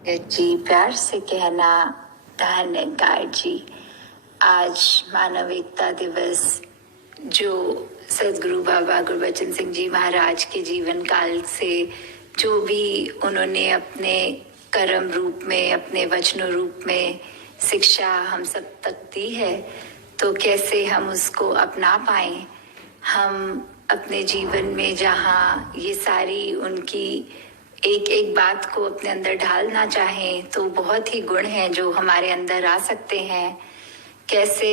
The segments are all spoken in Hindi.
जी प्यार से कहना धन्यकार जी। आज मानव एकता दिवस जो सदगुरु बाबा गुरबचन सिंह जी महाराज के जीवन काल से जो भी उन्होंने अपने कर्म रूप में, अपने वचनों रूप में शिक्षा हम सब तक दी है, तो कैसे हम उसको अपना पाए। हम अपने जीवन में जहाँ ये सारी उनकी एक एक बात को अपने अंदर ढालना चाहें तो बहुत ही गुण हैं जो हमारे अंदर आ सकते हैं। कैसे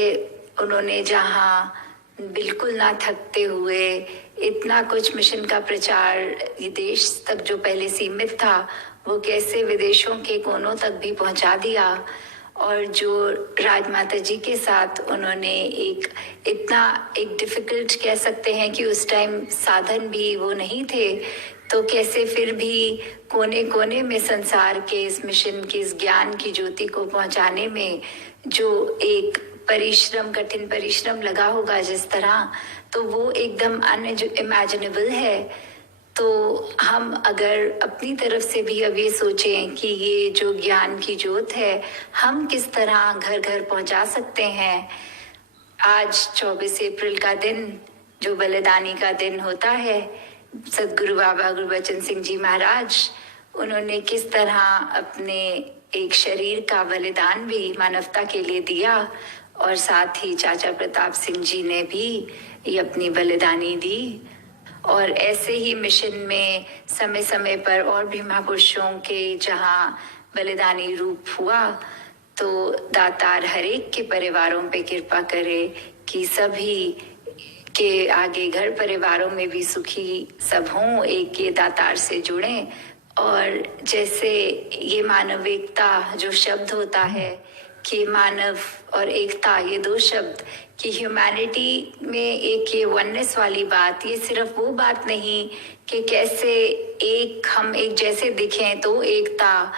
उन्होंने जहाँ बिल्कुल ना थकते हुए इतना कुछ मिशन का प्रचार ये देश तक जो पहले सीमित था वो कैसे विदेशों के कोनों तक भी पहुंचा दिया। और जो राजमाता जी के साथ उन्होंने एक इतना एक डिफिकल्ट कह सकते हैं कि उस टाइम साधन भी वो नहीं थे, तो कैसे फिर भी कोने कोने में संसार के इस मिशन की, इस ज्ञान की ज्योति को पहुंचाने में जो एक परिश्रम, कठिन परिश्रम लगा होगा जिस तरह, तो वो एकदम अनइमेजिनेबल है। तो हम अगर अपनी तरफ से भी अब ये सोचें कि ये जो ज्ञान की ज्योत है हम किस तरह घर घर पहुंचा सकते हैं। आज 24 अप्रैल का दिन जो बलिदानी का दिन होता है, सदगुरु बाबा गुरबचन सिंह जी महाराज उन्होंने किस तरह अपने एक शरीर का बलिदान भी मानवता के लिए दिया, और साथ ही चाचा प्रताप सिंह जी ने भी ये अपनी बलिदानी दी। और ऐसे ही मिशन में समय समय पर और भी महापुरुषों के जहाँ बलिदानी रूप हुआ, तो दातार हरेक के परिवारों पे कृपा करे कि सभी के आगे घर परिवारों में भी सुखी सब हों, एक ये दातार से जुड़ें। और जैसे ये मानविकता जो शब्द होता है कि मानव और एकता, ये दो शब्द कि ह्यूमैनिटी में एक ये वननेस वाली बात, ये सिर्फ वो बात नहीं कि कैसे एक हम एक जैसे दिखें तो एकता,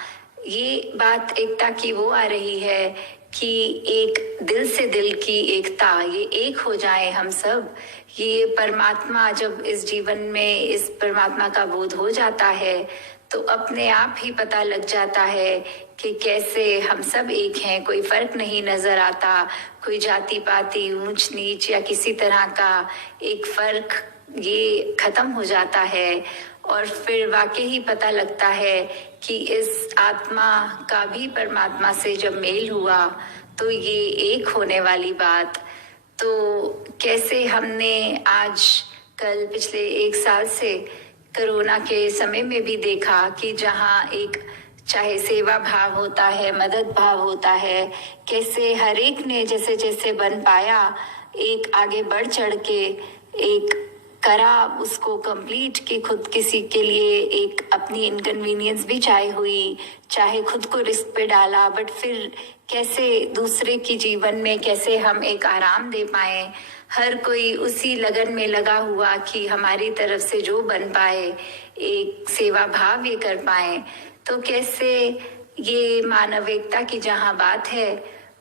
ये बात एकता की वो आ रही है कि एक दिल से दिल की एकता, ये एक हो जाए हम सब। ये परमात्मा जब इस जीवन में इस परमात्मा का बोध हो जाता है तो अपने आप ही पता लग जाता है कि कैसे हम सब एक हैं, कोई फर्क नहीं नजर आता, कोई जाति पाति, ऊंच नीच या किसी तरह का एक फर्क ये खत्म हो जाता है। और फिर वाकई ही पता लगता है कि इस आत्मा का भी परमात्मा से जब मेल हुआ तो ये एक होने वाली बात। तो कैसे हमने आज कल पिछले एक साल से कोरोना के समय में भी देखा कि जहाँ एक चाहे सेवा भाव होता है, मदद भाव होता है, कैसे हर एक ने जैसे जैसे बन पाया एक आगे बढ़ चढ़ के एक करा उसको कंप्लीट, कि खुद किसी के लिए एक अपनी इनकन्वीनियंस भी चाहे खुद को रिस्क पे डाला, बट फिर कैसे दूसरे की जीवन में कैसे हम एक आराम दे पाए। हर कोई उसी लगन में लगा हुआ कि हमारी तरफ से जो बन पाए एक सेवा भाव ये कर पाए। तो कैसे ये मानविकता की जहाँ बात है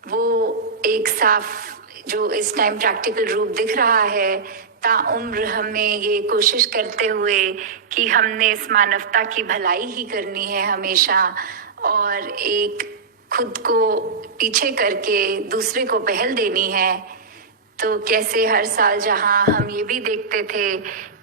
वो एक साफ जो इस टाइम प्रैक्टिकल रूप दिख रहा है, ताउम्र हमें ये कोशिश करते हुए कि हमने इस मानवता की भलाई ही करनी है हमेशा, और एक खुद को पीछे करके दूसरे को पहल देनी है। तो कैसे हर साल जहां हम ये भी देखते थे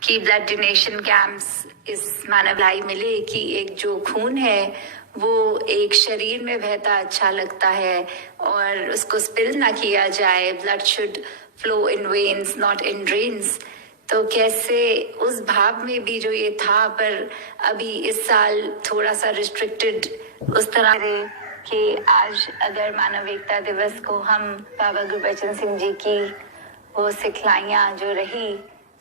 कि ब्लड डोनेशन कैंप्स इस मानव लाई मिले कि एक जो खून है वो एक शरीर में बहता अच्छा लगता है और उसको स्पिल ना किया जाए, blood should flow in veins not in drains. तो कैसे उस भाव में भी जो ये था, पर अभी इस साल थोड़ा सा रिस्ट्रिक्टेड उस तरह कि आज अगर मानव एकता दिवस को हम बाबा गुरबचन सिंह जी की वो सिखलाइयाँ जो रही,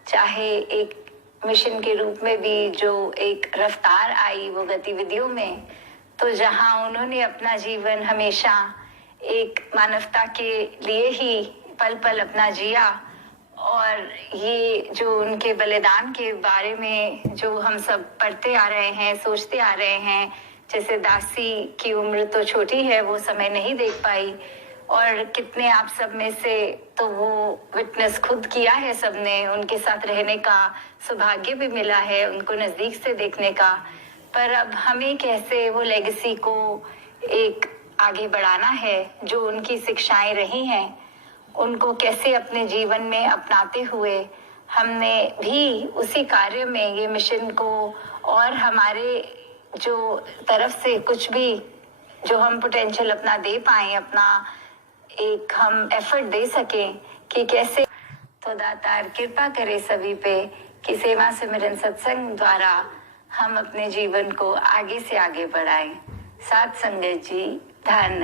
चाहे एक मिशन के रूप में भी जो एक रफ्तार आई वो गतिविधियों में, तो जहाँ उन्होंने अपना जीवन हमेशा एक मानवता के लिए ही पल पल अपना जिया, और ये जो उनके बलिदान के बारे में जो हम सब पढ़ते आ रहे हैं, सोचते आ रहे हैं, जैसे दासी की उम्र तो छोटी है, वो समय नहीं देख पाई, और कितने आप सब में से तो वो विटनेस खुद किया है सबने, उनके साथ रहने का सौभाग्य भी मिला है, उनको नजदीक से देखने का। पर अब हमें कैसे वो लेगेसी को एक आगे बढ़ाना है, जो उनकी शिक्षाएं रही हैं उनको कैसे अपने जीवन में अपनाते हुए हमने भी उसी कार्य में ये मिशन को और हमारे जो तरफ से कुछ भी जो हम पोटेंशियल अपना दे पाए, अपना एक हम एफर्ट दे सकें कि कैसे। तो दातार कृपा करे सभी पे कि सेवा सिमरन सत्संग द्वारा हम अपने जीवन को आगे से आगे बढ़ाएं। साथ संगत जी, धन्य।